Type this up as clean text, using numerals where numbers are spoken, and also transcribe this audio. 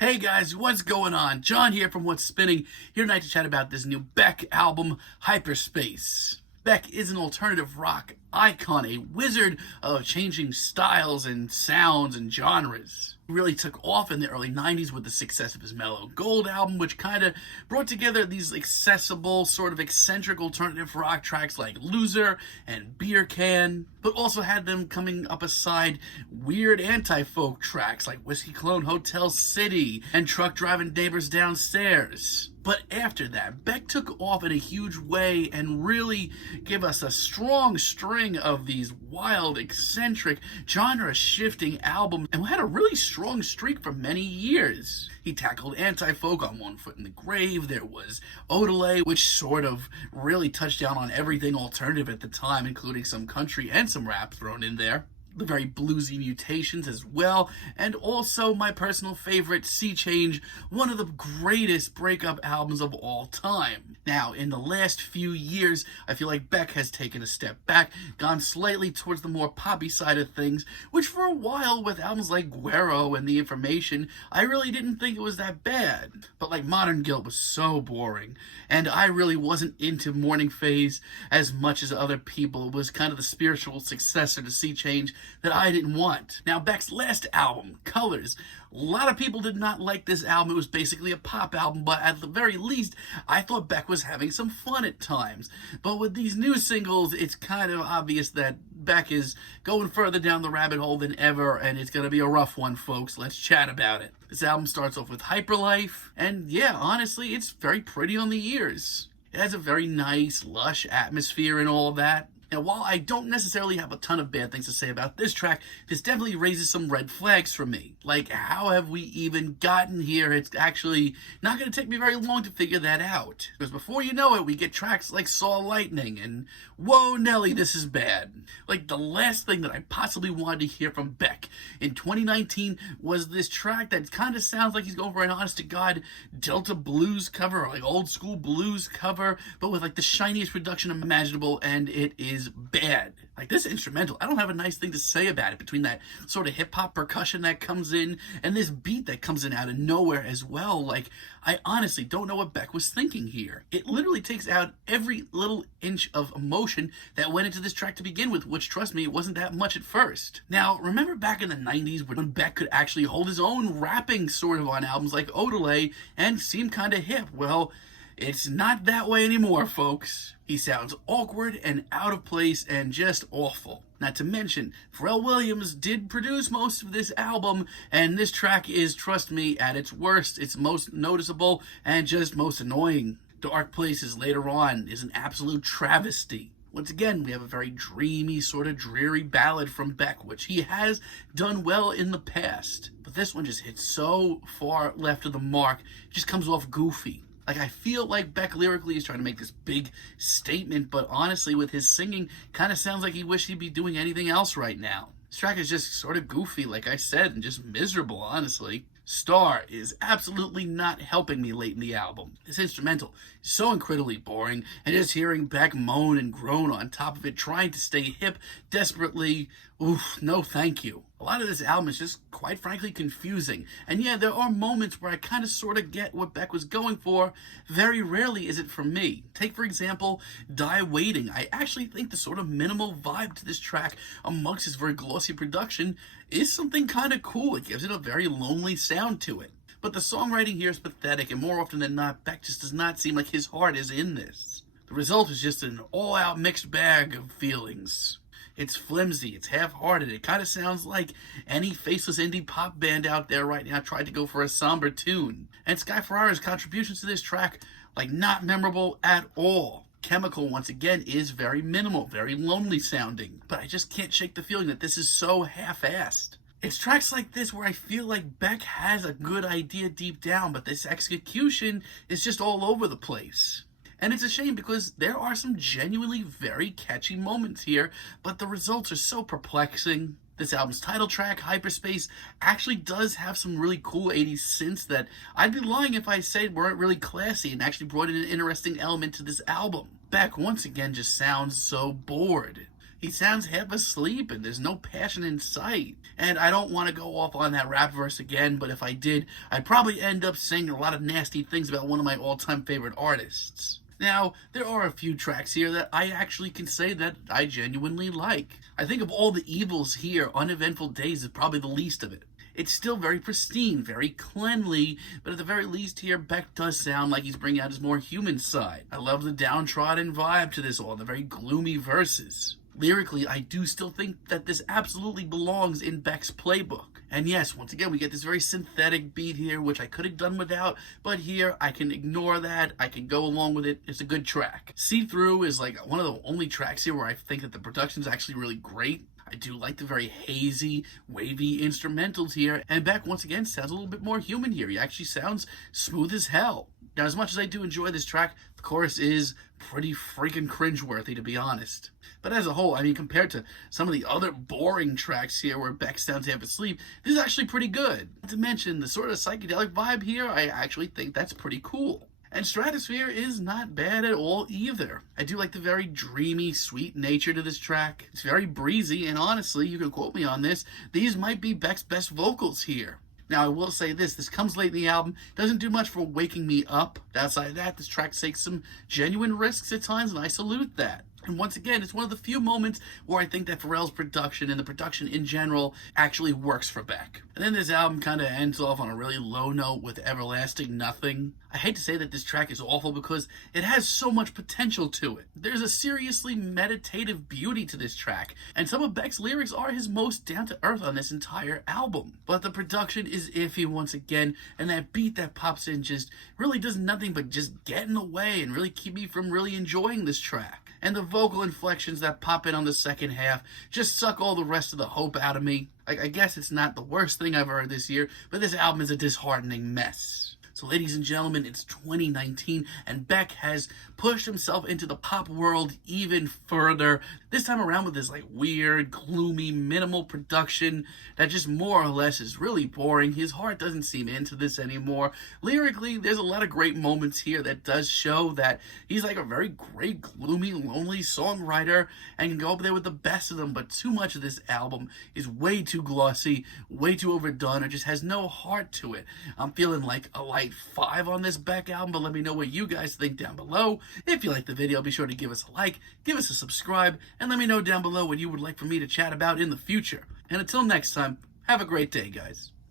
Hey guys, what's going on? John here from What's Spinning, here tonight to chat about this new Beck album, Hyperspace. Beck is an alternative rock icon, a wizard of changing styles and sounds and genres. He really took off in the early 90s with the success of his Mellow Gold album, which kind of brought together these accessible, sort of eccentric alternative rock tracks like Loser and Beer Can, but also had them coming up aside weird anti-folk tracks like Whiskey Clone Hotel City and Truck Driving Neighbors Downstairs. But after that, Beck took off in a huge way and really gave us a strong string of these wild, eccentric, genre-shifting albums, and had a really strong streak for many years. He tackled anti-folk on One Foot in the Grave. There was Odelay, which sort of really touched down on everything alternative at the time, including some country and some rap thrown in there. The very bluesy Mutations as well, and also my personal favorite, Sea Change, one of the greatest breakup albums of all time. Now, in the last few years, I feel like Beck has taken a step back, gone slightly towards the more poppy side of things, which for a while, with albums like Guero and The Information, I really didn't think it was that bad. But like Modern Guilt was so boring, and I really wasn't into Morning Phase as much as other people. It was kind of the spiritual successor to Sea Change that I didn't want. Now, Beck's last album, Colors, a lot of people did not like this album. It was basically a pop album, but at the very least, I thought Beck was having some fun at times. But with these new singles, it's kind of obvious that Beck is going further down the rabbit hole than ever, and it's going to be a rough one, folks. Let's chat about it. This album starts off with Hyperlife, and yeah, honestly, it's very pretty on the ears. It has a very nice, lush atmosphere and all of that. Now, while I don't necessarily have a ton of bad things to say about this track, this definitely raises some red flags for me. Like, how have we even gotten here? It's actually not going to take me very long to figure that out. Because before you know it, we get tracks like Saw Lightning and Whoa Nelly, This Is Bad. Like, the last thing that I possibly wanted to hear from Beck in 2019 was this track that kind of sounds like he's going for an honest-to-God Delta blues cover, or like old-school blues cover, but with like the shiniest production imaginable, and it is bad. Like, this instrumental, I don't have a nice thing to say about it, between that sort of hip-hop percussion that comes in and this beat that comes in out of nowhere as well. Like, I honestly don't know what Beck was thinking here. It literally takes out every little inch of emotion that went into this track to begin with, which, trust me, it wasn't that much at first. Now, remember back in the 90s when Beck could actually hold his own rapping sort of on albums like Odelay and seem kind of hip? Well, it's not that way anymore, folks. He sounds awkward and out of place and just awful. Not to mention, Pharrell Williams did produce most of this album, and this track is, trust me, at its worst. It's most noticeable and just most annoying. Dark Places later on is an absolute travesty. Once again, we have a very dreamy, sort of dreary ballad from Beck, which he has done well in the past. But this one just hits so far left of the mark, it just comes off goofy. Like, I feel like Beck lyrically is trying to make this big statement, but honestly, with his singing, kind of sounds like he wished he'd be doing anything else right now. This track is just sort of goofy, like I said, and just miserable, honestly. Star is absolutely not helping me late in the album. This instrumental is so incredibly boring, and just hearing Beck moan and groan on top of it, trying to stay hip desperately, oof, no thank you. A lot of this album is just, quite frankly, confusing. And yeah, there are moments where I kind of sort of get what Beck was going for. Very rarely is it for me. Take, for example, Die Waiting. I actually think the sort of minimal vibe to this track, amongst his very glossy production, is something kind of cool. It gives it a very lonely sound to it. But the songwriting here is pathetic, and more often than not, Beck just does not seem like his heart is in this. The result is just an all-out mixed bag of feelings. It's flimsy, it's half-hearted, it kind of sounds like any faceless indie pop band out there right now tried to go for a somber tune. And Sky Ferrara's contributions to this track, like, not memorable at all. Chemical, once again, is very minimal, very lonely sounding, but I just can't shake the feeling that this is so half-assed. It's tracks like this where I feel like Beck has a good idea deep down, but this execution is just all over the place. And it's a shame because there are some genuinely very catchy moments here, but the results are so perplexing. This album's title track, Hyperspace, actually does have some really cool 80s synths that I'd be lying if I said weren't really classy and actually brought in an interesting element to this album. Beck, once again, just sounds so bored. He sounds half asleep and there's no passion in sight. And I don't want to go off on that rap verse again, but if I did, I'd probably end up saying a lot of nasty things about one of my all-time favorite artists. Now, there are a few tracks here that I actually can say that I genuinely like. I think of all the evils here, Uneventful Days is probably the least of it. It's still very pristine, very cleanly, but at the very least here, Beck does sound like he's bringing out his more human side. I love the downtrodden vibe to this all, the very gloomy verses. Lyrically, I do still think that this absolutely belongs in Beck's playbook. And yes, once again, we get this very synthetic beat here, which I could have done without, but here I can ignore that. I can go along with it. It's a good track. See Through is like one of the only tracks here where I think that the production is actually really great. I do like the very hazy, wavy instrumentals here, and Beck once again sounds a little bit more human here. He actually sounds smooth as hell. Now, as much as I do enjoy this track, the chorus is pretty freaking cringeworthy, to be honest. But as a whole, I mean, compared to some of the other boring tracks here where Beck sounds half asleep, this is actually pretty good. Not to mention, the sort of psychedelic vibe here, I actually think that's pretty cool. And Stratosphere is not bad at all either. I do like the very dreamy, sweet nature to this track. It's very breezy, and honestly, you can quote me on this, these might be Beck's best vocals here. Now, I will say this comes late in the album, doesn't do much for waking me up. Outside of that, this track takes some genuine risks at times, and I salute that. And once again, it's one of the few moments where I think that Pharrell's production and the production in general actually works for Beck. And then this album kind of ends off on a really low note with Everlasting Nothing. I hate to say that this track is awful because it has so much potential to it. There's a seriously meditative beauty to this track, and some of Beck's lyrics are his most down-to-earth on this entire album. But the production is iffy once again, and that beat that pops in just really does nothing but just get in the way and really keep me from really enjoying this track. And the vocal inflections that pop in on the second half just suck all the rest of the hope out of me. I guess it's not the worst thing I've heard this year, but this album is a disheartening mess. So ladies and gentlemen, it's 2019, and Beck has pushed himself into the pop world even further. This time around with this like weird, gloomy, minimal production that just more or less is really boring. His heart doesn't seem into this anymore. Lyrically, there's a lot of great moments here that does show that he's like a very great, gloomy, lonely songwriter and can go up there with the best of them, but too much of this album is way too glossy, way too overdone, or just has no heart to it. I'm feeling like a light 5 on this Beck album, but let me know what you guys think down below. If you like the video, be sure to give us a like, give us a subscribe, and let me know down below what you would like for me to chat about in the future. And until next time, have a great day, guys.